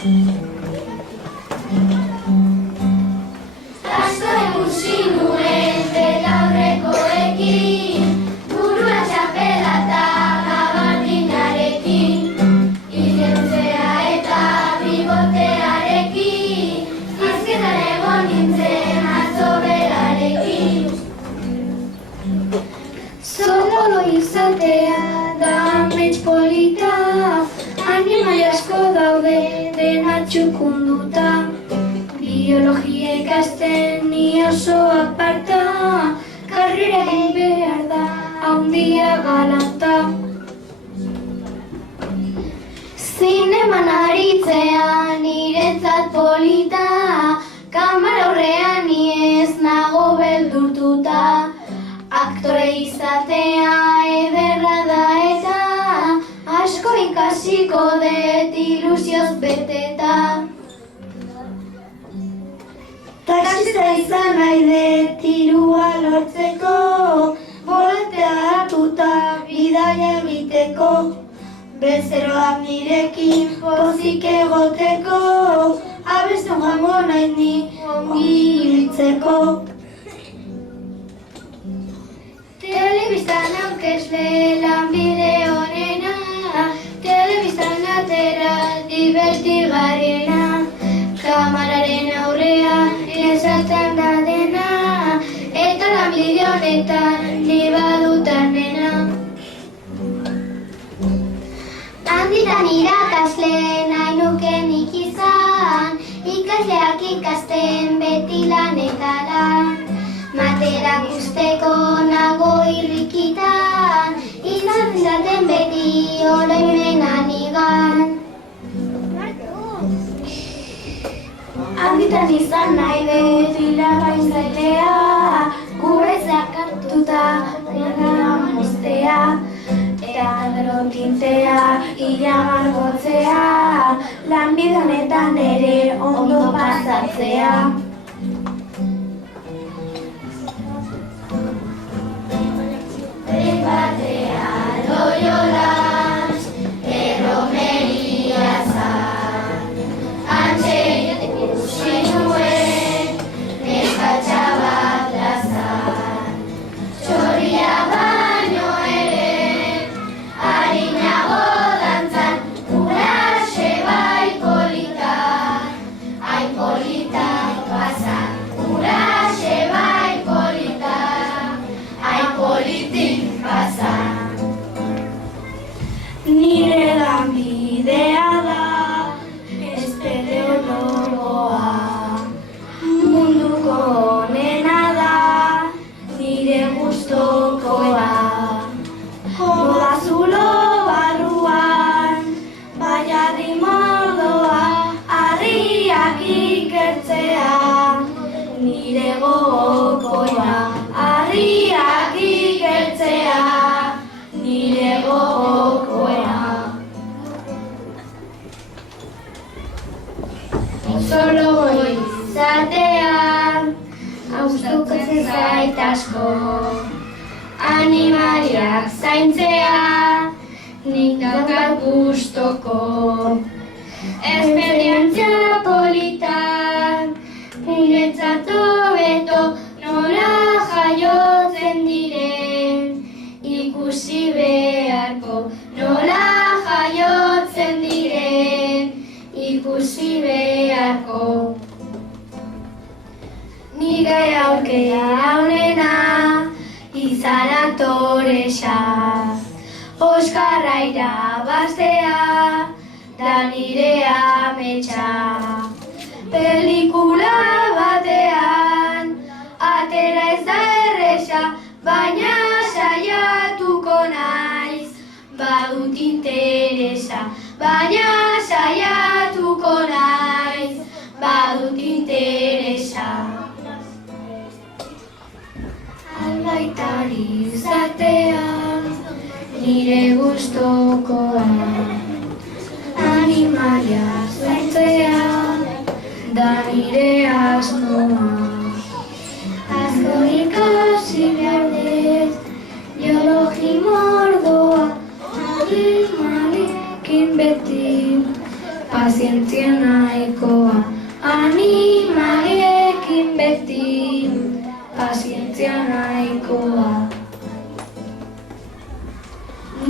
Asko ikusi nuen betaurrekoekin, burua txapela eta gabardinarekin, iluntzea eta bibotearekin, izketan egon nintzen atzo berarekin. Zolo izatea da amets polita, animali asko daude dena txukunduta. Biologia ikasten ni oso aparta, karrera egin behar da, haundia galanta. Zineman aritzea niretzat polita, kamara aurrean ni ez nago beldurtuta. Aktore izatea ederra da eta asko ikasiko dut ilusioz beteta. Taxista izan nahi dut dirua lortzeko, boletea hartuta bidaia egiteko, bezeroak nirekin pozik egoteko, abestu jango nahi ni ongi ibiltzeko. Telebistan aurkezle lanbide honena, telebistan atera divertigarriena, kamararen aurrean esaten da dena, eta lanbide honetan ni badutan dena. Handitan irakasle nahi nuke nik izan, ikasleak ikasten beti lan eta lan. Materak usteko nago irrikitan, izan zaten beti oroimenan igan. Handitan izan nahi dut hilagainzailea, guraizeak hartuta erran ustea, teatro tintea, iragargotzea, lanbide honetan ere ondo pasatzea. Batea Loyolan, erromeria zan, antxe ikusi nuen, neskatxa bat plazan. Txoria baino ere, harinago dantzan, uraxe bai politan, hain politan pasan, uraxe bai politan, hain politik pasan. Nire lanbidea da, espeleologoa, munduko onena da, nire gustokoa. Moda zulo barruan, baiari mordoa, harriak ikertzea, nire gogokoa, harriak ikertzea, nire gogokoa. Zolo izatea, gustukotzen zait asko, animaliak zaintzea, nik daukat gustoko. Esperientzia politan, niretzat hobeto nola jaiotzen diren, ikusi beharko nola jaiotzen diren, ikusi beharko. Nire aurkea honena, izan aktoresa, Oskarra irabaztea, da nire ametsa. Pelikula batean, atera ez da erresa, baina saiatuko naiz, badut interesa, baina saiatuko naiz, badut interesa. Albaitari izatea, nire gustokoa, animalia zaintzea, da nire asmoa. Asko ikasi behar dut, biologi mordoa, animalekin beti, pazientzia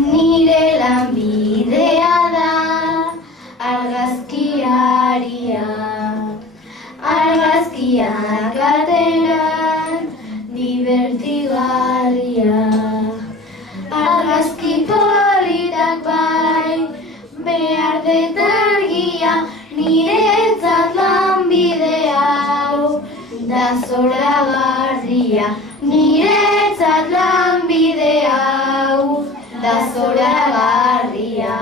Nire lanbidea da argazkiaria, argazkiak ateran divertigarria. Argazki politak bai, behar dut argia, niretzat lanbide hau da zoragarria. Niretzat lanbide hau da zoragarria.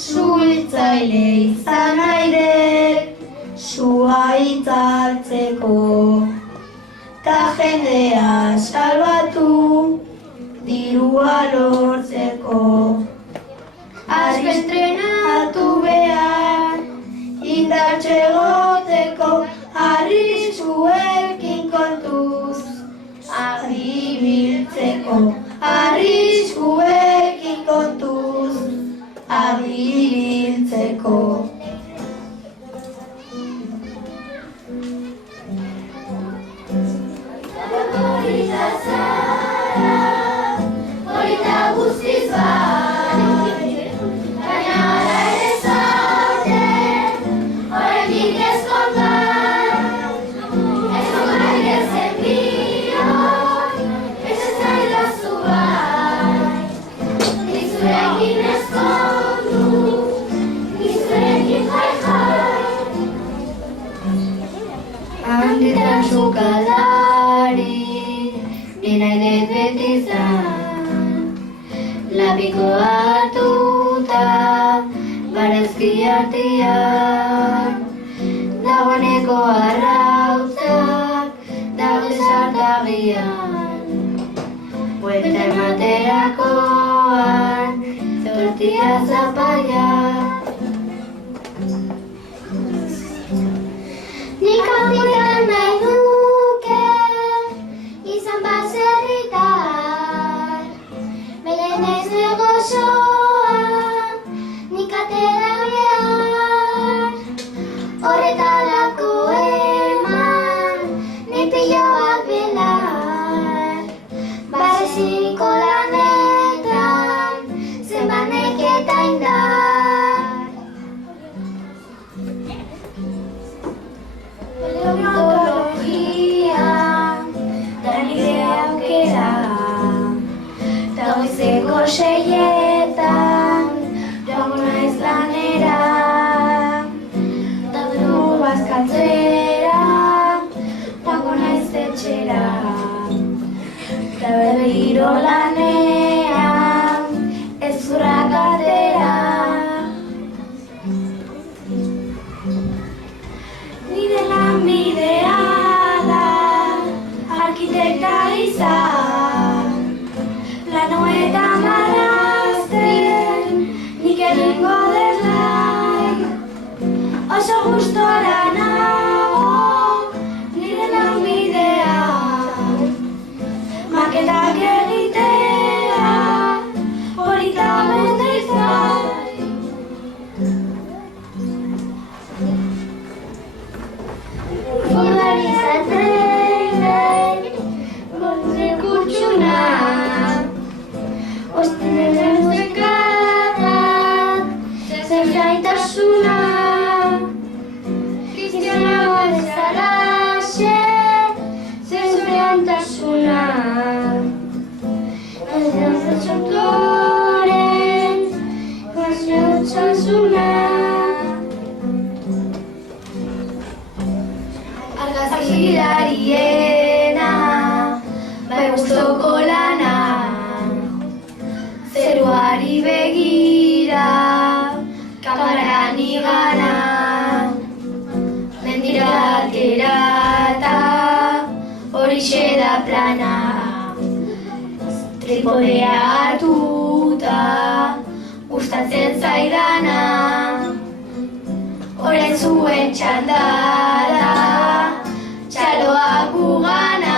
Suhiltzaile izan nahi dut, sua itzaltzeko, ta jendea salbatu, dirua lortzeko. Asko estrenatu behar, indartsu egoteko, arriskuekin kontuz, adi ibiltzeko. Arriskuekin kontuz, adi ibiltzeko. Polita zara, polita guztiz bai, baina hala ere zaute, oraindik ez kontan, ez orain ez enbioi, ez zaidazu bai, nizurekin ez kontu, nizurekin jai. Handitan sukalari, nahi dut beti izan, lapiko hartuta, barazki artean, dagoeneko arrautzak, daude sartagian, buelta ematerakoan, tortilla zapalak. Nik handitan nahi nuke, izan baserritar, beren ez negozoa, nik atera behar, horretarako eman, nik piloak belar, bareziko lanetan, zenbat neketa indar. Odontologia da nire aukera, ta goizeko 6etan joango naiz lanera, ta gero bazkaltzera joango naiz etxera, ta berriro lanean ez zurrak atera. Nire lanbidea da arkitekta izan, planoetan marrazten nik egingo dut lan. Oso gustora nago nire lanbidea, maketak egitea polita guztiz bai. Fondari zaten, gure kutxuna, ostenen zekatak, zer gaitasuna, kristianagoa bezalaxe, zer zure hantasuna. Ez zetxontoren, gazio txanzuna. Argazkilariena, bai gustoko lana, zeruari begira, kamaran igana, mendira aterata, horixe da plana, tripodea hartuta, gustatzen zaidana, orain zuen txandara, txaloak gugana.